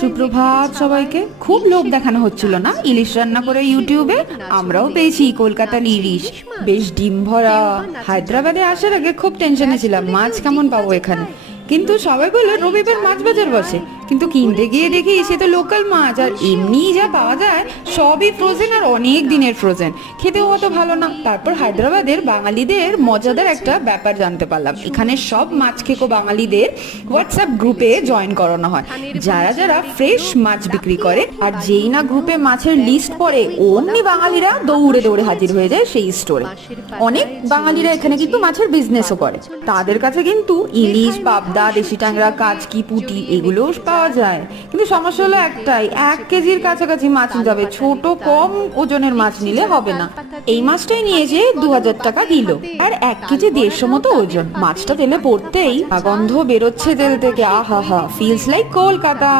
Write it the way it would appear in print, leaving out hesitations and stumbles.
সুপ্রভাত সবাইকে। খুব লোভ দেখানো হচ্ছিল না ইলিশ রান্না করে ইউটিউবে? আমরাও পেয়েছি কলকাতার ইলিশ, বেশ ডিম ভরা। হায়দ্রাবাদে আসার আগে খুব টেনশনে ছিলাম মাছ কেমন পাবো এখানে, কিন্তু সবাই বললো রবিবার মাছ বাজার বসে, কিন্তু কিনতে গিয়ে দেখি সে তো লোকাল মাছ, আর এমনিই যা পাওয়া যায় সবই ফ্রোজেন, আর অনেক দিনের ফ্রোজেন, খেতেও অত ভালো না। তারপর হায়দ্রাবাদের বাঙালিদের মজাদার একটা ব্যাপার জানতে পারলাম, এখানে সব মাছ খেকো বাঙালিদের হোয়াটসঅ্যাপ গ্রুপে জয়েন করানো হয়, যারা যারা ফ্রেশ মাছ বিক্রি করে, আর যেই না গ্রুপে মাছের লিস্ট পড়ে অমনি বাঙালিরা দৌড়ে দৌড়ে হাজির হয়ে যায় সেই স্টোরে। অনেক বাঙালিরা এখানে কিন্তু মাছের বিজনেসও করে, তাদের কাছে কিন্তু ইলিশ, পাবদা, দেশি ট্যাংরা, কাচকি, পুঁটি এগুলোও পাওয়া যায়। কিন্তু সমস্যা হলো একটাই, 1 কেজির কাছাকাছি মাছ যাবে, ছোট কম ওজনের মাছ নিলে হবে না। এই মাছটাই নিয়েছে 2000 টাকা কিলো, আর 1 কেজি 150 মতো ওজন। মাছটা তেলে পড়তেই গন্ধ বেরোচ্ছে তেল থেকে, আহা হা, ফিলস লাইক কলকাতা।